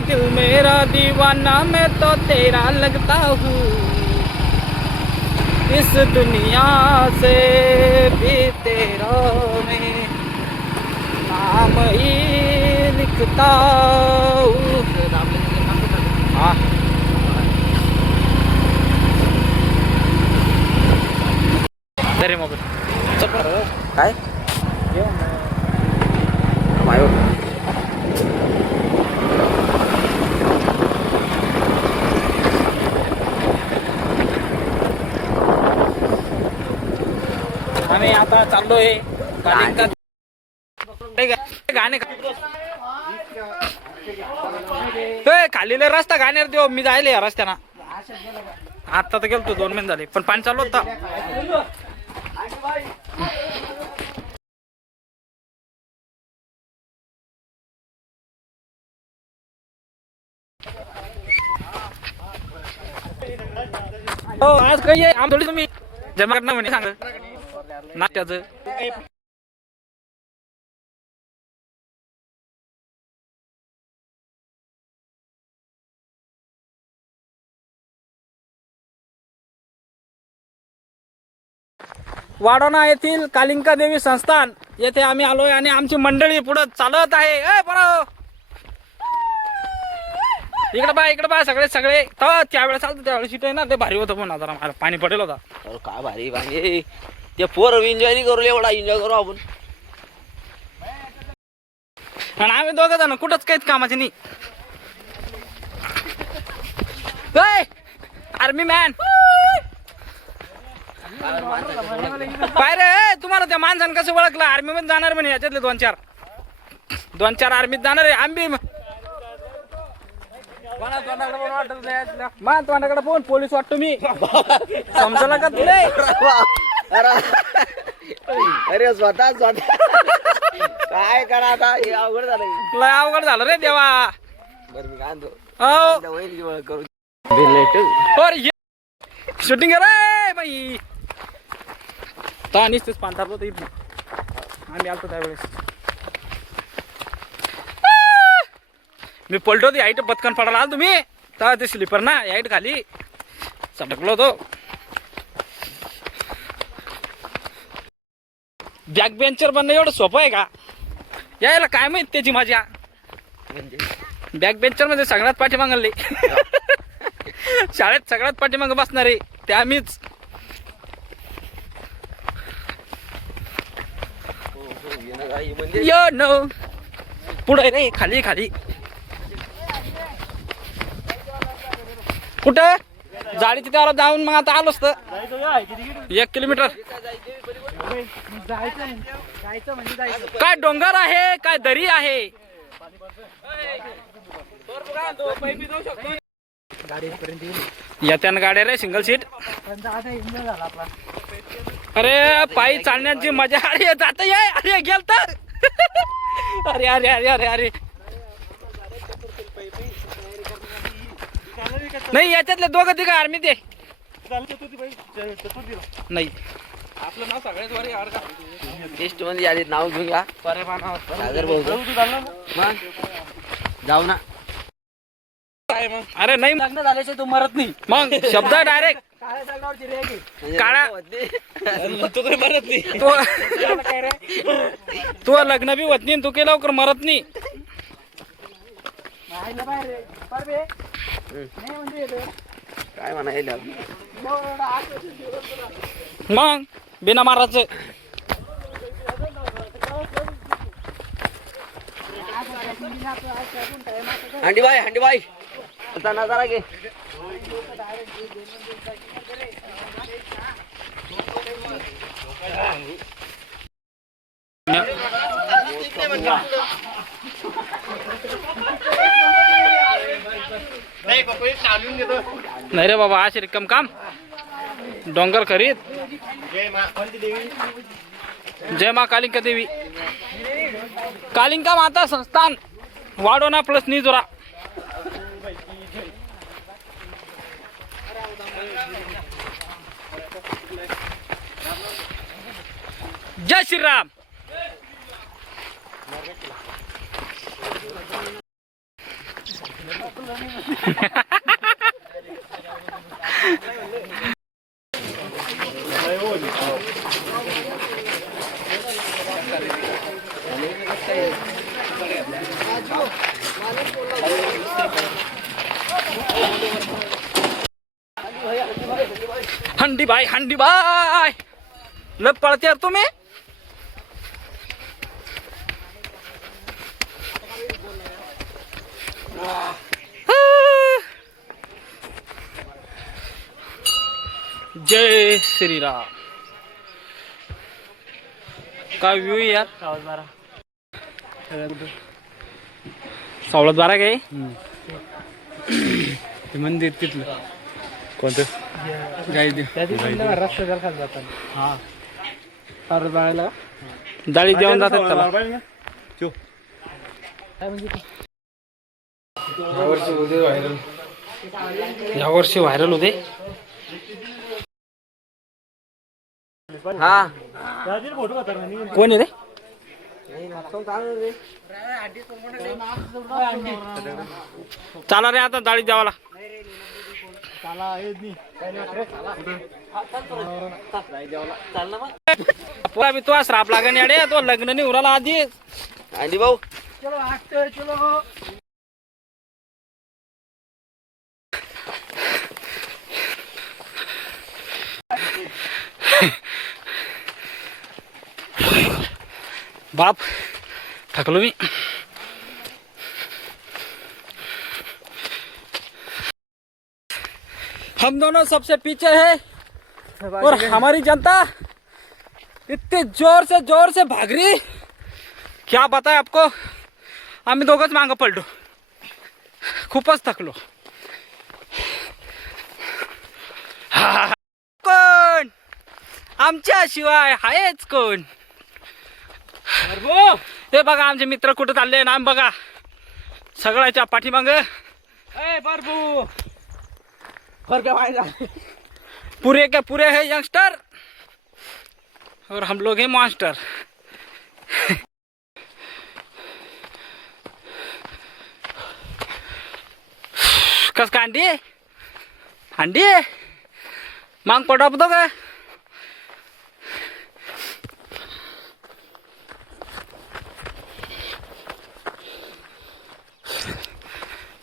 दिल मेरा दीवाना, मैं तो तेरा लगता हूँ। इस दुनिया से भी तेरा मैं नाम ही लिखता हूँ। हाँ तरी मग काय आम्ही आता चाललोय कालिंका गाणे खालीला रस्ता गाण्यावर देऊ मी जायले या रस्त्याना आता तर गेलतो 2 महिने झाले पण पाणी चालू होता. हो आज काही आम थोडी तुम्ही जमा करणार म्हणे सांग नाट्याचं वाडोना येथील कालिंका देवी संस्थान येथे आम्ही आलोय आणि आमची मंडळी पुढे चालत आहे. इकडे बा सगळे त्यावेळेस चालतं त्यावेळेस शिट आहे ना ते भारी होतं पण आता मला पाणी पडेल होता. काय भारी पाणी ते पोर एन्जॉय नाही करू एवढा एन्जॉय करू आपण आणि आम्ही दोघं जण कुठंच काहीच कामाचे नाही. आर्मी मॅन काय रे तुम्हाला त्या माणसानं कसं ओळखलं आर्मी मध्ये जाणार म्हणे याच्यातले 2-4 आर्मीत जाणार आहे आंबी तोंडाकडे फोन पोलीस वाटतो मी समजला का तुला अरे स्वतः काय करा आता हे अवघड झालं लय अवघड झालं रे देवा. बरं मी कांदो हो करू शूटिंग रे बाई तर निसतेच पांढरत होतं इथं आम्ही आलतो त्यावेळेस मी पलटो ती हाईट पटकन पडायला आलो तुम्ही तर ते स्लीपर ना हाईट खाली सटकलो होतो. बॅक बेंचर बनणं एवढं सोपं आहे का यायला काय माहित त्याची मजा. बॅक बेंचर मध्ये सगळ्यात पाठीमागले शाळेत सगळ्यात पाठीमाग बसणारे ते आम्हीच. यो नो पुढे रे खाली कुठं जाळीच्या त्याला जाऊन मग आता आलोच तर 1 किलोमीटर काय डोंगर आहे काय दरी आहे. येत्यान गाड्या रे सिंगल सीट. अरे पायी चालण्याची मजा अरे जात अरे गेल तर अरे अरे अरे अरे अरे नाही याच्यातले दोघं तिघ आर्मी ते नाही आपलं नाव सगळ्यात वर लिस्ट मध्ये आले नाव घेऊया सागर भाऊ जाऊ ना. अरे नाही लग्न झाल्याशिवाय तू मरत नाही मग शब्द डायरेक्ट काळा मरत नाही तू लग्न बी होत नाही तू केलं लवकर मरत नाही. काय म्हणायला मग बिना माराचं हंडी बाई आता नजारा घे. नाही रे बाबा असे रिक्कम काम डोंगर खरीद. जय मा कालिंका देवी कालिंका माता संस्थान वाडोना प्लस निजोरा. जय श्रीराम. हंडी बाय लय पळते यार तुम्ही. जय श्रीराम. काय व्ह्यू यार. सावळत बारा काय ते मंदिर तिथलं कोणतं डाळी जेवण जातात त्याला. यावर्षी व्हायरल होते. हा कोण आहे रे. चला रे आता डाळी द्यावाला. मी तो श्राप लागण याडे तो लग्न नाही उराला आधी. अंडी भाऊ बाप थकलो मी. हम दोनों सबसे पीछे है और हमारी जनता इतने जोर से भाग रही क्या बताए आपको. आम्ही दोघंच मागं पडलो. खूपच थकलो. कोण आमच्या शिवाय आहेच कोण. हे बघा आमचे मित्र कुठे चालले नाम बघा सगळ्याच्या पाठीमाग. पूरे के पूरे है यंगस्टर और हम लोग हैं मॉन्स्टर. कस का अंडी अंडी मांग पडा बघतो का.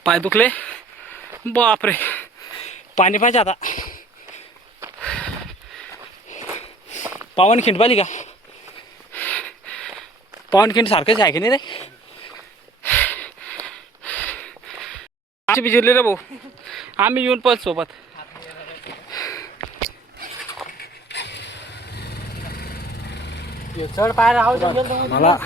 पाय दुखले बापरे. पाणी पाहिजे आता. पावनखिंड पाहिली का. पावनखिंड सारखंच आहे की नाही रे. भिजले रे भाऊ आम्ही येऊन पण सोबत. चढ पाय राहू मला